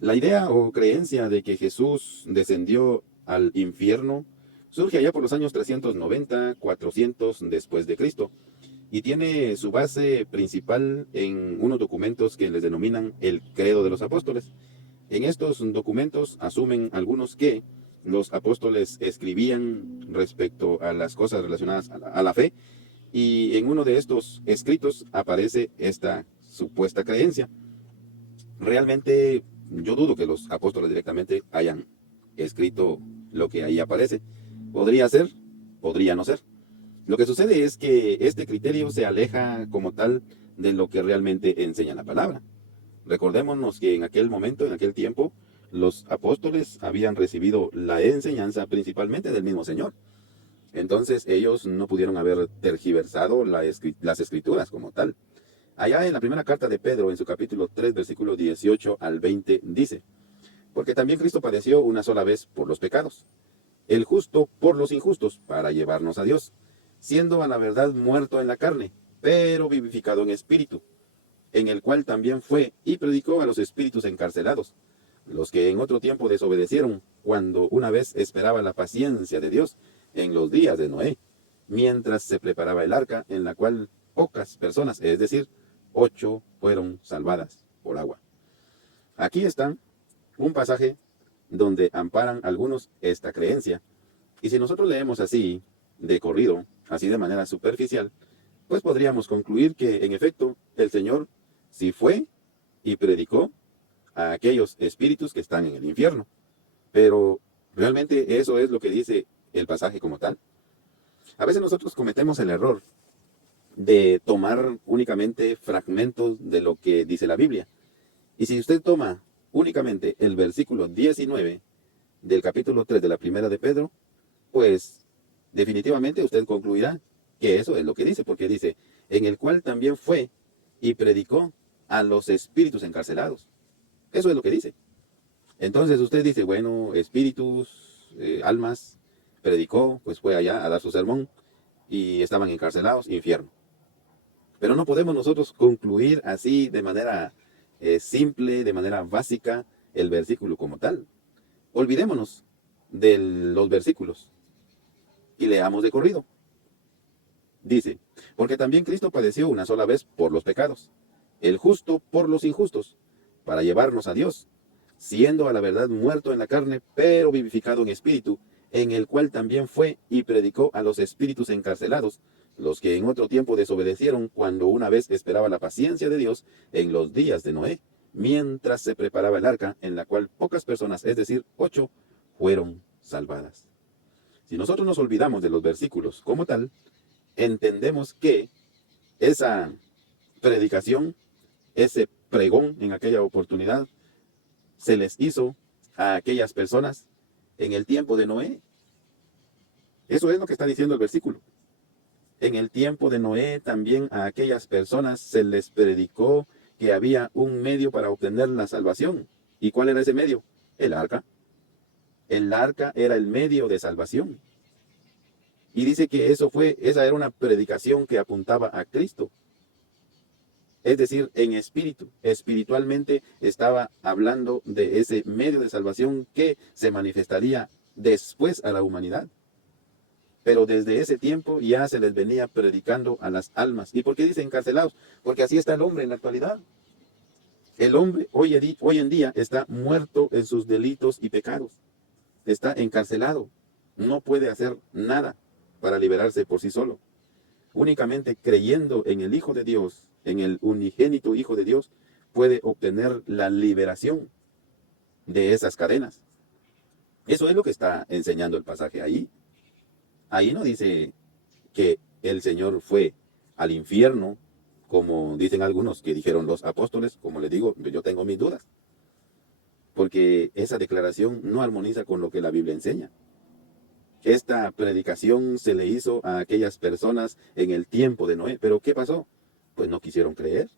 La idea o creencia de que Jesús descendió al infierno surge allá por los años 390, 400 después de Cristo y tiene su base principal en unos documentos que les denominan el Credo de los Apóstoles. En estos documentos asumen algunos que los apóstoles escribían respecto a las cosas relacionadas a la fe, y en uno de estos escritos aparece esta supuesta creencia. Realmente yo dudo que los apóstoles directamente hayan escrito lo que ahí aparece. Podría ser, podría no ser. Lo que sucede es que este criterio se aleja como tal de lo que realmente enseña la palabra. Recordémonos que en aquel momento, en aquel tiempo, los apóstoles habían recibido la enseñanza principalmente del mismo Señor. Entonces ellos no pudieron haber tergiversado las escrituras como tal. Allá en la primera carta de Pedro, en su capítulo 3, versículo 18 al 20, dice: porque también Cristo padeció una sola vez por los pecados, el justo por los injustos, para llevarnos a Dios, siendo a la verdad muerto en la carne, pero vivificado en espíritu, en el cual también fue y predicó a los espíritus encarcelados, los que en otro tiempo desobedecieron, cuando una vez esperaba la paciencia de Dios en los días de Noé, mientras se preparaba el arca, en la cual pocas personas, es decir, 8, fueron salvadas por agua. Aquí está un pasaje donde amparan algunos esta creencia. Y si nosotros leemos así, de corrido, así de manera superficial, pues podríamos concluir que, en efecto, el Señor sí fue y predicó a aquellos espíritus que están en el infierno. Pero, ¿realmente eso es lo que dice el pasaje como tal? A veces nosotros cometemos el error de tomar únicamente fragmentos de lo que dice la Biblia. Y si usted toma únicamente el versículo 19 del capítulo 3 de la primera de Pedro, pues definitivamente usted concluirá que eso es lo que dice, porque dice, en el cual también fue y predicó a los espíritus encarcelados. Eso es lo que dice. Entonces usted dice, bueno, espíritus, almas, predicó, pues fue allá a dar su sermón y estaban encarcelados, infierno. Pero no podemos nosotros concluir así de manera simple, de manera básica, el versículo como tal. Olvidémonos de los versículos y leamos de corrido. Dice, porque también Cristo padeció una sola vez por los pecados, el justo por los injustos, para llevarnos a Dios, siendo a la verdad muerto en la carne, pero vivificado en espíritu, en el cual también fue y predicó a los espíritus encarcelados, los que en otro tiempo desobedecieron, cuando una vez esperaba la paciencia de Dios en los días de Noé, mientras se preparaba el arca, en la cual pocas personas, es decir, 8, fueron salvadas. Si nosotros nos olvidamos de los versículos como tal, entendemos que esa predicación, ese pregón en aquella oportunidad, se les hizo a aquellas personas en el tiempo de Noé. Eso es lo que está diciendo el versículo. En el tiempo de Noé también a aquellas personas se les predicó que había un medio para obtener la salvación. ¿Y cuál era ese medio? El arca. El arca era el medio de salvación. Y dice que esa era una predicación que apuntaba a Cristo. Es decir, en espíritu, espiritualmente estaba hablando de ese medio de salvación que se manifestaría después a la humanidad. Pero desde ese tiempo ya se les venía predicando a las almas. ¿Y por qué dice encarcelados? Porque así está el hombre en la actualidad. El hombre hoy en día está muerto en sus delitos y pecados. Está encarcelado. No puede hacer nada para liberarse por sí solo. Únicamente creyendo en el Hijo de Dios, en el unigénito Hijo de Dios, puede obtener la liberación de esas cadenas. Eso es lo que está enseñando el pasaje ahí. Ahí no dice que el Señor fue al infierno, como dicen algunos que dijeron los apóstoles. Como les digo, yo tengo mis dudas, porque esa declaración no armoniza con lo que la Biblia enseña. Esta predicación se le hizo a aquellas personas en el tiempo de Noé. ¿Pero qué pasó? Pues no quisieron creer.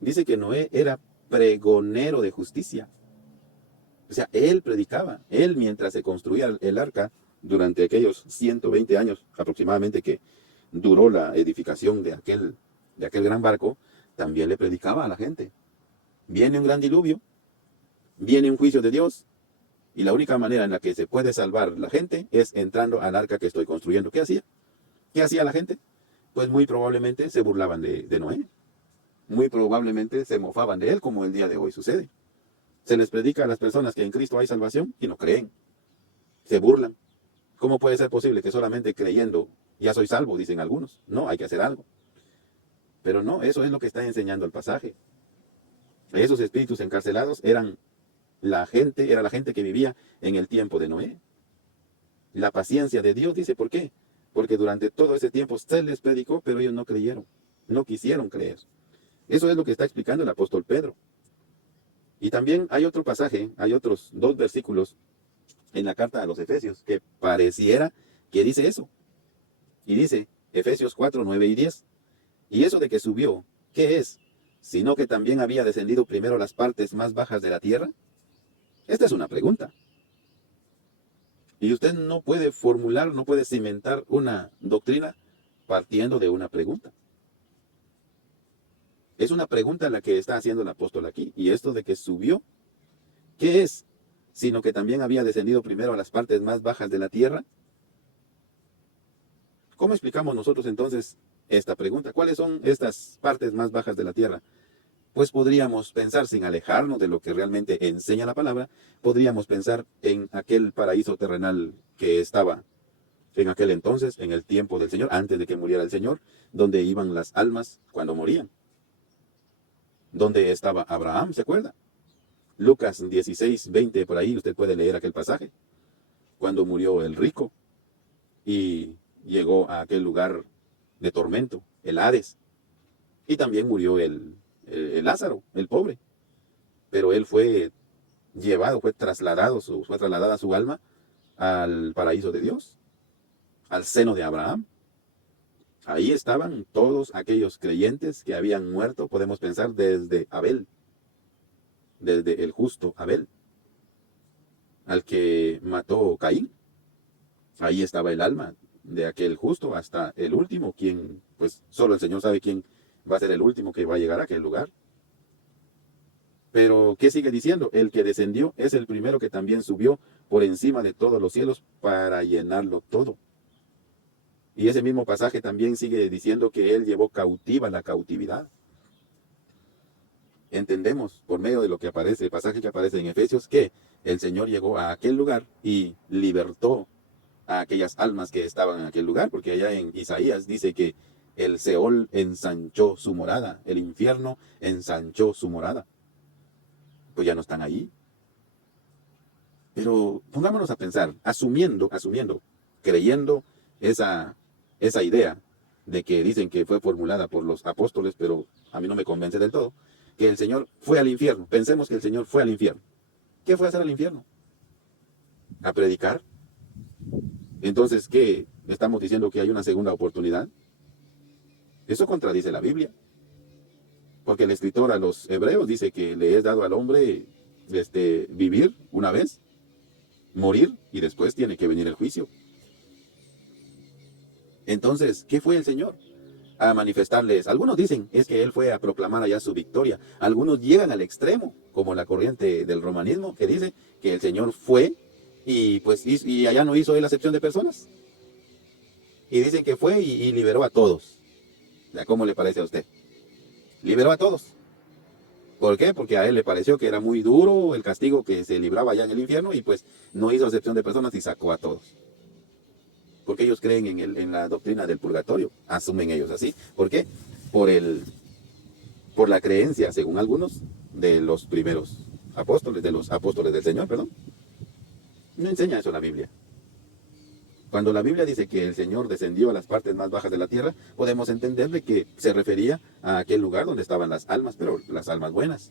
Dice que Noé era pregonero de justicia. O sea, él predicaba. Él, mientras se construía el arca, durante aquellos 120 años aproximadamente que duró la edificación de aquel gran barco, también le predicaba a la gente. Viene un gran diluvio, viene un juicio de Dios y la única manera en la que se puede salvar la gente es entrando al arca que estoy construyendo. ¿Qué hacía? ¿Qué hacía la gente? Pues muy probablemente se burlaban de Noé. Muy probablemente se mofaban de él, como el día de hoy sucede. Se les predica a las personas que en Cristo hay salvación y no creen. Se burlan. ¿Cómo puede ser posible que solamente creyendo ya soy salvo, dicen algunos? No, hay que hacer algo. Pero no, eso es lo que está enseñando el pasaje. Esos espíritus encarcelados era la gente que vivía en el tiempo de Noé. La paciencia de Dios, dice, ¿por qué? Porque durante todo ese tiempo se les predicó, pero ellos no creyeron, no quisieron creer. Eso es lo que está explicando el apóstol Pedro. Y también hay otro pasaje, hay otros 2 versículos en la carta a los Efesios que pareciera que dice eso. Y dice, Efesios 4, 9 y 10. Y eso de que subió, ¿qué es? Sino que también había descendido primero a las partes más bajas de la tierra. Esta es una pregunta. Y usted no puede formular, no puede cimentar una doctrina partiendo de una pregunta. Es una pregunta la que está haciendo el apóstol aquí. Y esto de que subió, ¿qué es? Sino que también había descendido primero a las partes más bajas de la tierra. ¿Cómo explicamos nosotros entonces esta pregunta? ¿Cuáles son estas partes más bajas de la tierra? Pues podríamos pensar, sin alejarnos de lo que realmente enseña la palabra, podríamos pensar en aquel paraíso terrenal que estaba en aquel entonces, en el tiempo del Señor, antes de que muriera el Señor, donde iban las almas cuando morían. Donde estaba Abraham, ¿se acuerda? Lucas 16, 20, por ahí usted puede leer aquel pasaje. Cuando murió el rico y llegó a aquel lugar de tormento, el Hades. Y también murió el Lázaro, el pobre. Pero él fue llevado, fue trasladada su alma al paraíso de Dios, al seno de Abraham. Ahí estaban todos aquellos creyentes que habían muerto, podemos pensar, desde Abel, desde el justo Abel, al que mató Caín. Ahí estaba el alma de aquel justo hasta el último, quien, pues solo el Señor sabe quién va a ser el último que va a llegar a aquel lugar. Pero, ¿qué sigue diciendo? El que descendió es el primero que también subió por encima de todos los cielos para llenarlo todo. Y ese mismo pasaje también sigue diciendo que él llevó cautiva la cautividad. Entendemos por medio de lo que aparece, el pasaje que aparece en Efesios, que el Señor llegó a aquel lugar y libertó a aquellas almas que estaban en aquel lugar, porque allá en Isaías dice que el Seol ensanchó su morada, el infierno ensanchó su morada. Pues ya no están ahí. Pero pongámonos a pensar, asumiendo, creyendo esa idea de que dicen que fue formulada por los apóstoles, pero a mí no me convence del todo, que el Señor fue al infierno. Pensemos que el Señor fue al infierno. ¿Qué fue a hacer al infierno? ¿A predicar? Entonces, ¿qué? ¿Estamos diciendo que hay una segunda oportunidad? Eso contradice la Biblia. Porque el escritor a los hebreos dice que le es dado al hombre vivir una vez, morir y después tiene que venir el juicio. Entonces, ¿qué fue el Señor? A manifestarles. Algunos dicen es que él fue a proclamar allá su victoria. Algunos llegan al extremo, como la corriente del romanismo, que dice que el Señor fue y pues y allá no hizo él acepción de personas. Y dicen que fue y liberó a todos. ¿Cómo le parece a usted? Liberó a todos. ¿Por qué? Porque a él le pareció que era muy duro el castigo que se libraba allá en el infierno y pues no hizo acepción de personas y sacó a todos. Porque ellos creen en la doctrina del purgatorio, asumen ellos así. ¿Por qué? Por la creencia, según algunos, de los primeros apóstoles, de los apóstoles del Señor, perdón. No enseña eso la Biblia. Cuando la Biblia dice que el Señor descendió a las partes más bajas de la tierra, podemos entenderle que se refería a aquel lugar donde estaban las almas, pero las almas buenas.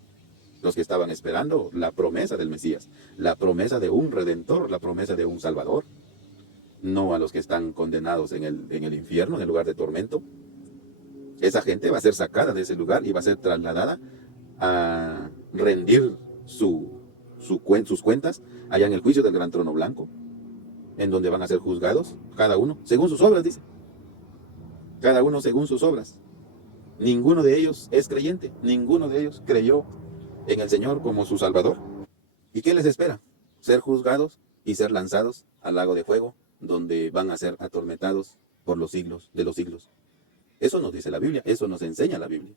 Los que estaban esperando la promesa del Mesías, la promesa de un Redentor, la promesa de un Salvador. No a los que están condenados en el infierno, en el lugar de tormento. Esa gente va a ser sacada de ese lugar y va a ser trasladada a rendir sus cuentas allá en el juicio del gran trono blanco, en donde van a ser juzgados, cada uno, según sus obras, dice. Cada uno según sus obras. Ninguno de ellos es creyente, ninguno de ellos creyó en el Señor como su Salvador. ¿Y qué les espera? Ser juzgados y ser lanzados al lago de fuego, donde van a ser atormentados por los siglos de los siglos. Eso nos dice la Biblia, eso nos enseña la Biblia.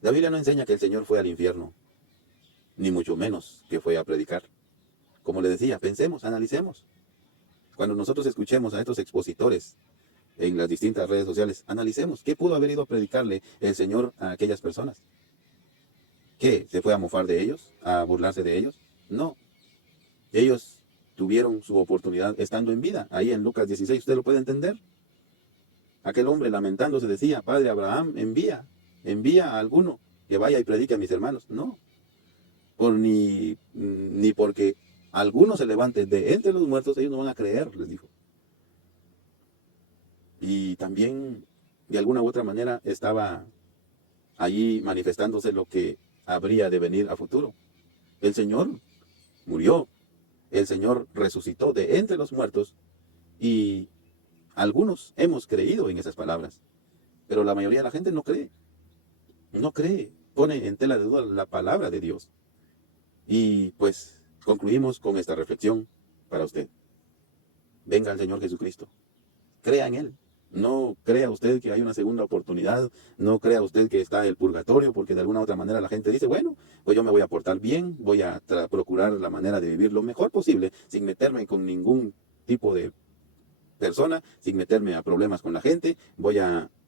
La Biblia no enseña que el Señor fue al infierno, ni mucho menos que fue a predicar. Como le decía, pensemos, analicemos. Cuando nosotros escuchemos a estos expositores en las distintas redes sociales, analicemos qué pudo haber ido a predicarle el Señor a aquellas personas. ¿Qué? ¿Se fue a mofar de ellos? ¿A burlarse de ellos? No. Ellos tuvieron su oportunidad estando en vida. Ahí en Lucas 16, ¿usted lo puede entender? Aquel hombre lamentándose decía, Padre Abraham, envía a alguno que vaya y predique a mis hermanos. No, ni porque alguno se levante de entre los muertos, ellos no van a creer, les dijo. Y también, de alguna u otra manera, estaba allí manifestándose lo que habría de venir a futuro. El Señor murió, el Señor resucitó de entre los muertos y algunos hemos creído en esas palabras, pero la mayoría de la gente no cree, pone en tela de duda la palabra de Dios. Y pues concluimos con esta reflexión para usted. Venga el Señor Jesucristo, crea en Él. No crea usted que hay una segunda oportunidad, no crea usted que está el purgatorio, porque de alguna u otra manera la gente dice, bueno, pues yo me voy a portar bien, voy a procurar la manera de vivir lo mejor posible, sin meterme con ningún tipo de persona, sin meterme a problemas con la gente,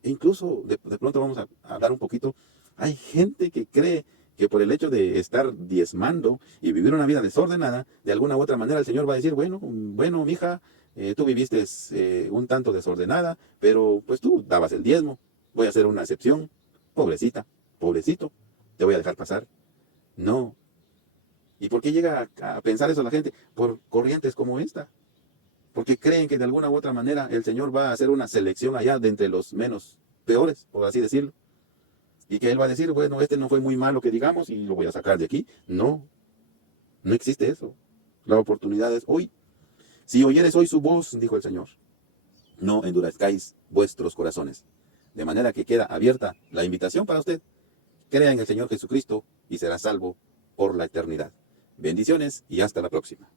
incluso de pronto vamos a hablar un poquito, hay gente que cree que por el hecho de estar diezmando y vivir una vida desordenada, de alguna u otra manera el Señor va a decir, bueno, mija, tú viviste un tanto desordenada, pero pues tú dabas el diezmo, voy a hacer una excepción, pobrecita, pobrecito, te voy a dejar pasar. No. ¿Y por qué llega a pensar eso la gente? Por corrientes como esta. Porque creen que de alguna u otra manera el Señor va a hacer una selección allá de entre los menos peores, por así decirlo. Y que Él va a decir, bueno, este no fue muy malo que digamos y lo voy a sacar de aquí. No, no existe eso. La oportunidad es hoy. Si oyeres hoy su voz, dijo el Señor, no endurezcáis vuestros corazones. De manera que queda abierta la invitación para usted. Crea en el Señor Jesucristo y será salvo por la eternidad. Bendiciones y hasta la próxima.